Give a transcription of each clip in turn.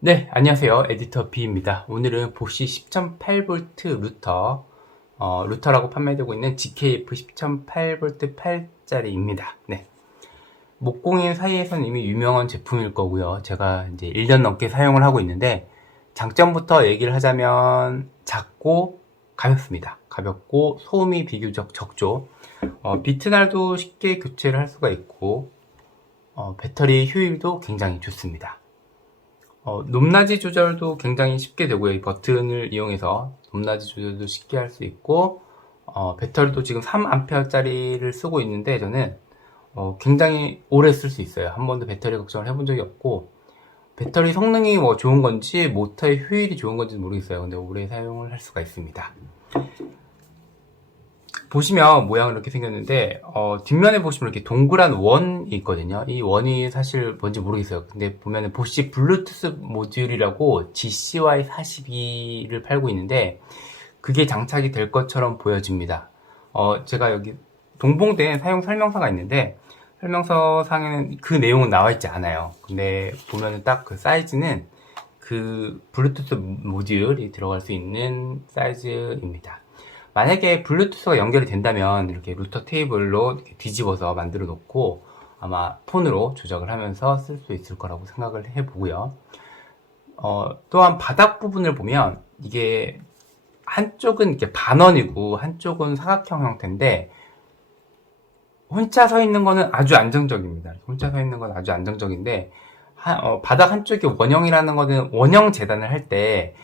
네, 안녕하세요. 에디터 B입니다. 오늘은 보시 10.8V 루터라고 판매되고 있는 GKF 10.8V 8짜리입니다. 네. 목공인 사이에서는 이미 유명한 제품일 거고요. 제가 이제 1년 넘게 사용을 하고 있는데, 장점부터 얘기를 하자면 작고 가볍습니다. 가볍고 소음이 비교적 적죠. 비트날도 쉽게 교체를 할 수가 있고, 배터리 효율도 굉장히 좋습니다. 높낮이 조절도 굉장히 쉽게 되고요. 이 버튼을 이용해서 높낮이 조절도 쉽게 할 수 있고, 배터리도 지금 3A짜리를 쓰고 있는데, 저는 굉장히 오래 쓸 수 있어요. 한 번도 배터리 걱정을 해본 적이 없고, 배터리 성능이 뭐 좋은 건지, 모터의 효율이 좋은 건지 모르겠어요. 근데 오래 사용을 할 수가 있습니다. 보시면 모양은 이렇게 생겼는데, 뒷면에 보시면 이렇게 동그란 원이 있거든요. 이 원이 사실 뭔지 모르겠어요. 근데 보면은 보시 블루투스 모듈이라고 GCY42를 팔고 있는데, 그게 장착이 될 것처럼 보여집니다. 제가 여기 동봉된 사용 설명서가 있는데, 설명서 상에는 그 내용은 나와 있지 않아요. 근데 보면은 딱 그 사이즈는 그 블루투스 모듈이 들어갈 수 있는 사이즈입니다. 만약에 블루투스가 연결이 된다면 이렇게 루터 테이블로 이렇게 뒤집어서 만들어 놓고 아마 폰으로 조작을 하면서 쓸 수 있을 거라고 생각을 해보고요. 또한 바닥 부분을 보면 이게 한쪽은 이렇게 반원이고 한쪽은 사각형 형태인데, 혼자 서 있는 거는 아주 안정적입니다. 혼자 서 있는 건 아주 안정적인데, 바닥 한쪽이 원형이라는 거는 원형 재단을 할 때,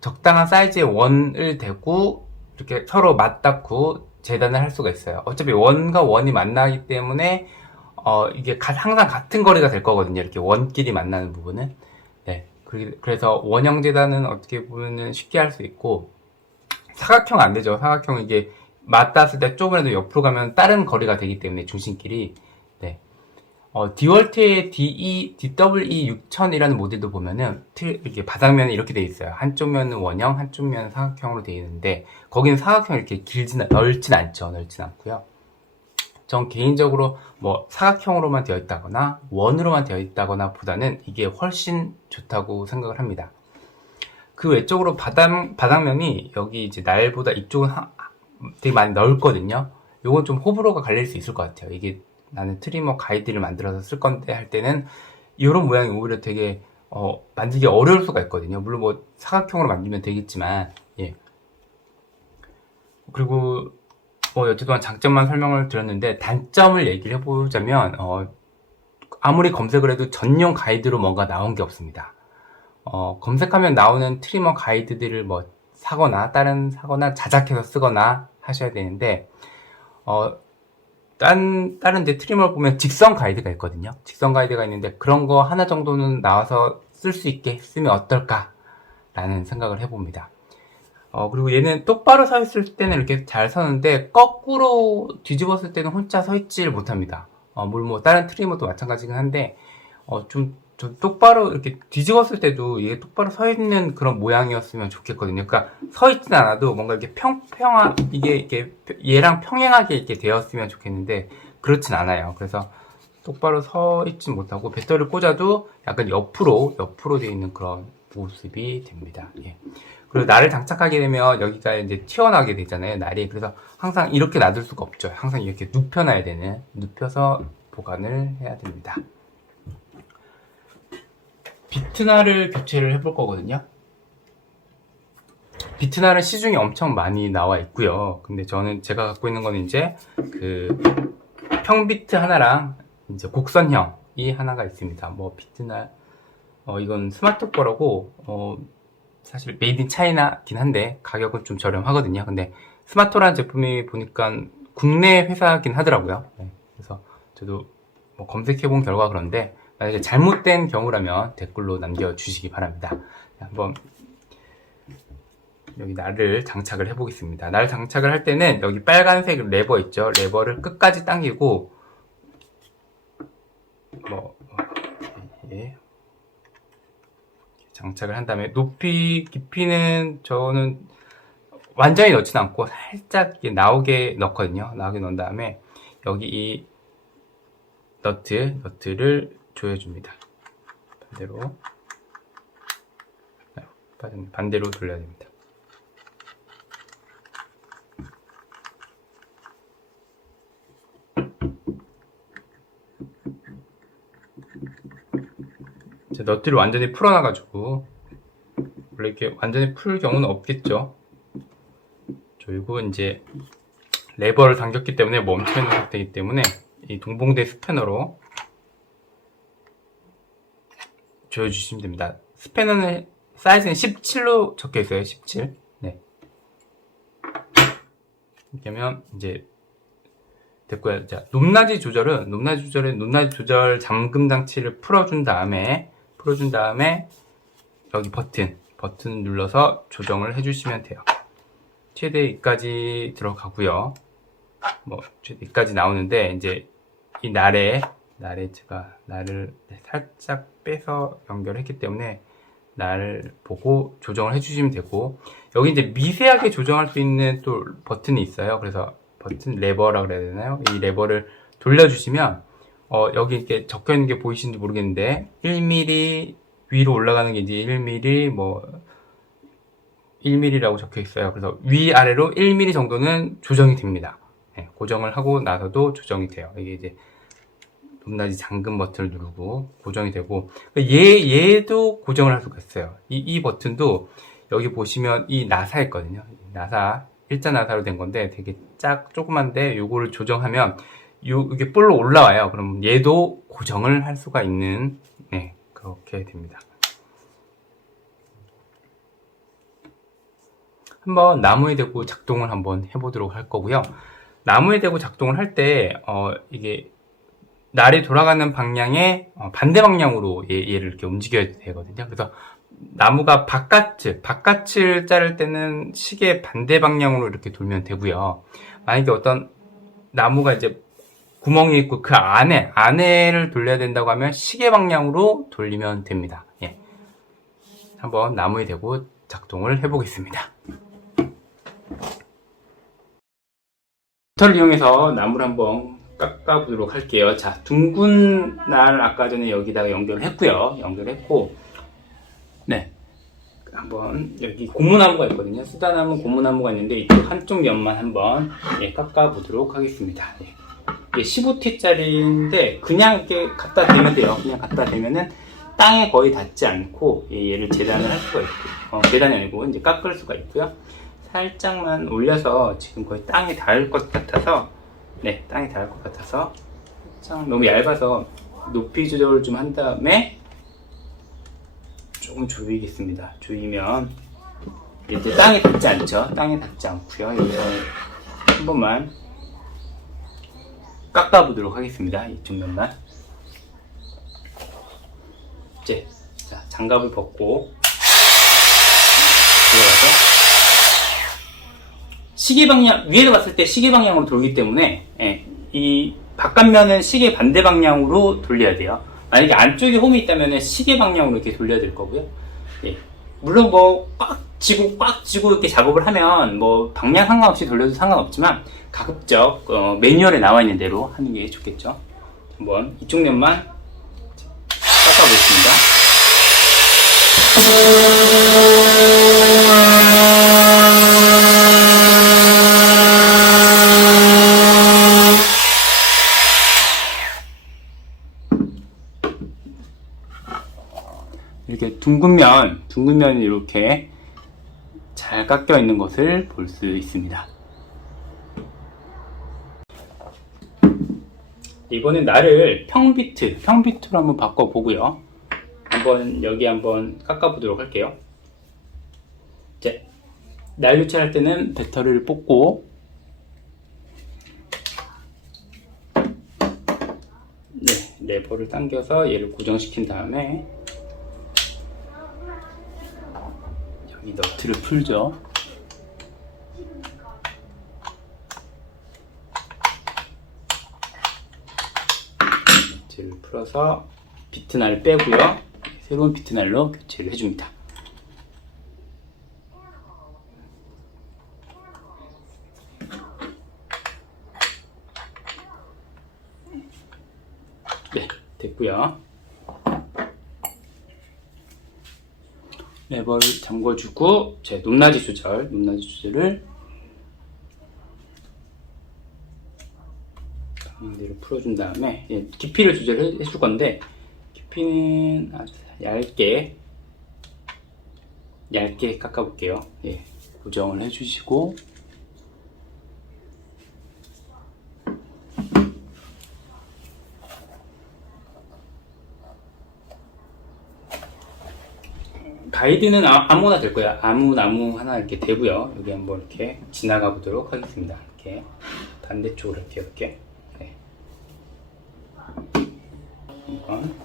적당한 사이즈의 원을 대고 이렇게 서로 맞닿고 재단을 할 수가 있어요. 어차피 원과 원이 만나기 때문에 이게 항상 같은 거리가 될 거거든요. 이렇게 원끼리 만나는 부분은. 네. 그래서 원형 재단은 어떻게 보면은 쉽게 할 수 있고, 사각형 안 되죠. 사각형 이게 맞닿았을 때 조금이라도 옆으로 가면 다른 거리가 되기 때문에 중심끼리. 네. 디월트의 DWE 6000이라는 모델도 보면은 이렇게 바닥면이 이렇게 돼 있어요. 한쪽 면은 원형, 한쪽 면은 사각형으로 되어 있는데, 거기는 사각형이 이렇게 넓진 않죠. 넓진 않고요. 전 개인적으로 뭐 사각형으로만 되어 있다거나 원으로만 되어 있다거나 보다는 이게 훨씬 좋다고 생각을 합니다. 그 외적으로 바닥면이 여기 이제 날보다 이쪽은 되게 많이 넓거든요. 요건 좀 호불호가 갈릴 수 있을 것 같아요. 이게 나는 트리머 가이드를 만들어서 쓸 건데 할 때는 이런 모양이 오히려 되게 만들기 어려울 수가 있거든요. 물론 뭐 사각형으로 만들면 되겠지만, 예. 그리고 여태동안 장점만 설명을 드렸는데, 단점을 얘기를 해보자면 아무리 검색을 해도 전용 가이드로 뭔가 나온 게 없습니다. 검색하면 나오는 트리머 가이드들을 뭐 사거나 자작해서 쓰거나 하셔야 되는데, 다른 이제 트리머를 보면 직선 가이드가 있거든요. 직선 가이드가 있는데 그런 거 하나 정도는 나와서 쓸 수 있게 쓰면 어떨까라는 생각을 해봅니다. 그리고 얘는 똑바로 서 있을 때는 이렇게 잘 서는데, 거꾸로 뒤집었을 때는 혼자 서 있지를 못합니다. 물론 뭐 다른 트리머도 마찬가지긴 한데, 좀 똑바로 이렇게 뒤집었을 때도 이게 똑바로 서 있는 그런 모양이었으면 좋겠거든요. 그러니까 서 있진 않아도 뭔가 이렇게 이게 이렇게 얘랑 평행하게 이렇게 되었으면 좋겠는데, 그렇진 않아요. 그래서 똑바로 서 있지 못하고, 배터리를 꽂아도 약간 옆으로 되어 있는 그런 모습이 됩니다. 예. 그리고 날을 장착하게 되면 여기가 이제 튀어나오게 되잖아요, 날이. 그래서 항상 이렇게 놔둘 수가 없죠. 항상 이렇게 눕혀서 보관을 해야 됩니다. 비트날을 교체를 해볼 거거든요. 비트날은 시중에 엄청 많이 나와 있고요. 근데 제가 갖고 있는 건 이제 그 평비트 하나랑 이제 곡선형이 하나가 있습니다. 뭐 비트날, 이건 스마트 거라고, 사실 메이드 인 차이나긴 한데 가격은 좀 저렴하거든요. 근데 스마토라는 제품이 보니까 국내 회사긴 하더라고요. 네, 그래서 저도 뭐 검색해본 결과 그런데, 만약에 잘못된 경우라면 댓글로 남겨주시기 바랍니다. 한번 여기 날을 장착을 해보겠습니다. 날 장착을 할 때는 여기 빨간색 레버 있죠. 레버를 끝까지 당기고, 예, 장착을 한 다음에 깊이는 저는 완전히 넣진 않고 살짝 나오게 넣거든요. 나오게 넣은 다음에 여기 이 너트를 조여줍니다. 반대로. 반대로 돌려야 됩니다. 제 너트를 완전히 풀어놔가지고, 원래 이렇게 완전히 풀 경우는 없겠죠. 그리고 이제 레버를 당겼기 때문에 멈춰 있는 상태이기 때문에 이 동봉대 스패너로 조여주시면 됩니다. 스패너는 사이즈는 17로 적혀 있어요. 17. 네. 이렇게 하면 이제 됐고요. 자, 높낮이 조절 잠금 장치를 풀어준 다음에 여기 버튼 눌러서 조정을 해주시면 돼요. 최대 2까지 들어가고요. 뭐 최대 2까지 나오는데 이제 이 날에 제가 날을 살짝 빼서 연결했기 때문에 날 보고 조정을 해주시면 되고, 여기 이제 미세하게 조정할 수 있는 또 버튼이 있어요. 그래서 버튼 레버라 그래야 되나요? 이 레버를 돌려주시면 여기 이렇게 적혀 있는 게 보이시는지 모르겠는데 1mm 위로 올라가는 게 이제 1mm 뭐 1mm라고 적혀 있어요. 그래서 위아래로 1mm 정도는 조정이 됩니다. 네, 고정을 하고 나서도 조정이 돼요. 이게 이제 높낮이 잠금 버튼을 누르고 고정이 되고, 얘도 고정을 할 수가 있어요. 이 버튼도 여기 보시면 이 나사 있거든요. 나사, 일자 나사로 된 건데 되게 조그만데 요거를 조정하면 이게 볼로 올라와요. 그럼 얘도 고정을 할 수가 있는, 네, 그렇게 됩니다. 한번 나무에 대고 작동을 한번 해보도록 할 거고요. 나무에 대고 작동을 할 때 이게 날이 돌아가는 방향의 반대 방향으로 얘를 이렇게 움직여야 되거든요. 그래서 나무가 바깥을 자를 때는 시계 반대 방향으로 이렇게 돌면 되고요. 만약에 어떤 나무가 이제 구멍이 있고 그 안에를 돌려야 된다고 하면 시계 방향으로 돌리면 됩니다. 예. 한번 나무에 대고 작동을 해보겠습니다. 깃털을 이용해서 나무를 한번 깎아보도록 할게요. 자, 둥근 날 아까 전에 여기다가 연결했고요. 연결했고, 네, 한번 여기 고무나무가 있거든요. 수다나무 고무나무가 있는데 이쪽 한쪽 면만 한번 깎아보도록 하겠습니다. 네. 이게 15T짜리인데 그냥 이렇게 갖다 대면 돼요. 그냥 갖다 대면은 땅에 거의 닿지 않고 얘를 재단을 할 수가 있고, 재단이 아니고 이제 깎을 수가 있고요. 살짝만 올려서 지금 거의 땅에 닿을 것 같아서, 네, 땅에 닿을 것 같아서 살짝 너무 얇아서 높이 조절을 좀 한 다음에 조금 조이겠습니다. 조이면 이제 땅에 닿지 않죠. 땅에 닿지 않고요. 여기서 한 번만 깎아보도록 하겠습니다. 이쪽 면만. 이제 자, 장갑을 벗고 들어가서 시계 방향, 위에서 봤을 때 시계 방향으로 돌기 때문에 이 바깥면은 시계 반대 방향으로 돌려야 돼요. 만약에 안쪽에 홈이 있다면 시계 방향으로 이렇게 돌려야 될 거고요. 예. 물론 뭐 꽉 쥐고 이렇게 작업을 하면 뭐 방향 상관없이 돌려도 상관없지만 가급적 매뉴얼에 나와 있는 대로 하는 게 좋겠죠. 한번 이쪽 면만 깎아보겠습니다. 이렇게 둥근 면이 이렇게 잘 깎여 있는 것을 볼 수 있습니다. 이번엔 날을 평비트로 한번 바꿔보고요. 여기 한번 깎아보도록 할게요. 이제 날 교체할 때는 배터리를 뽑고, 네, 레버를 당겨서 얘를 고정시킨 다음에 여기 너트를 풀죠. 너트를 풀어서 비트날을 빼고요. 새로운 비트날로 교체를 해줍니다. 네, 됐고요. 레버를 잠궈주고 제 높낮이 조절을 방향대로 풀어준 다음에 깊이를 조절해 줄 건데, 깊이는 아주 얇게 깎아볼게요. 고정을 해주시고, 가이드는 아무나 될 거야. 아무 나무 하나 이렇게 대고요. 여기 한번 이렇게 지나가 보도록 하겠습니다. 이렇게 반대쪽으로 이렇게 한번.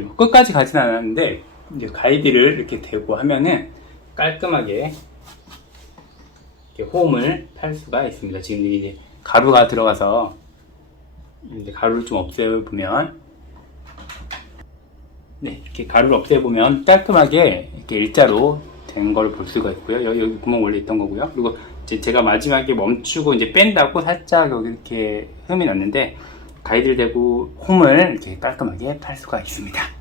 뭐 끝까지 가진 않았는데, 이제 가이드를 이렇게 대고 하면은 깔끔하게 이렇게 홈을 팔 수가 있습니다. 지금 이제 가루가 들어가서 이제 가루를 좀 없애보면, 이렇게 가루를 없애보면 깔끔하게 이렇게 일자로 된 걸 볼 수가 있고요. 여기 구멍 원래 있던 거고요. 그리고 이제 제가 마지막에 멈추고 이제 뺀다고 살짝 여기 이렇게 흠이 났는데, 가이드를 대고 홈을 이렇게 깔끔하게 팔 수가 있습니다.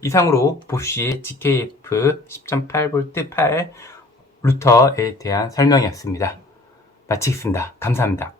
이상으로 보쉬 GKF 10.8V 8 루터에 대한 설명이었습니다. 마치겠습니다. 감사합니다.